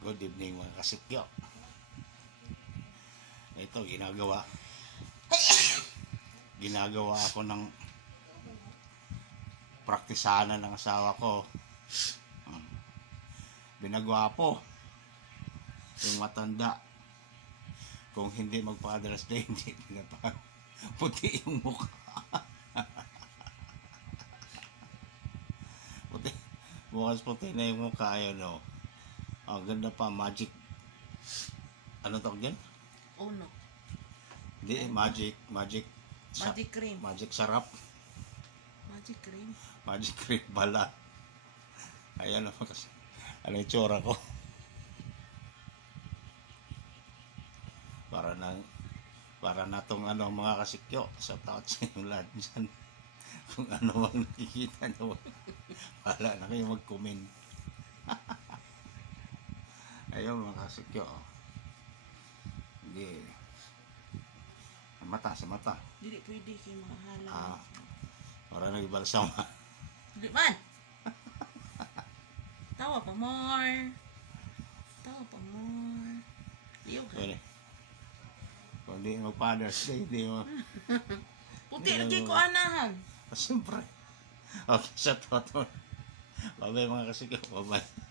Good evening mga kasikyo. Ito ginagawa ako ng praktisanan ng asawa ko. Binagwapo yung matanda. Kung hindi magpa-Father's Day, hindi pa puti yung mukha. Bukas puti na yung mukha, ayun o. Ang ganda pa, magic. Ano tawag yan? Uno. Hindi, magic cream. Magic sarap. Magic cream. Magic cream bala. Ayan o, kasi ano yung tsura ko. Para na tong mga kasikyo sa touch yung lahat dyan. Kung ano ang nakikita nyo, wala na kayo mag-comment. Ayun mga kasikyo. Hindi. Sa mata. Dili pwede kay mga halang. Para nag-balsama. Dili man! Tawa pa more. Iyo ka. Sorry. Kung di mag-Father's Day, di mo. Puti lagi ko anahan. Siyempre. Okay, sa toto. Bye-bye mga kasikyo. Bye-bye.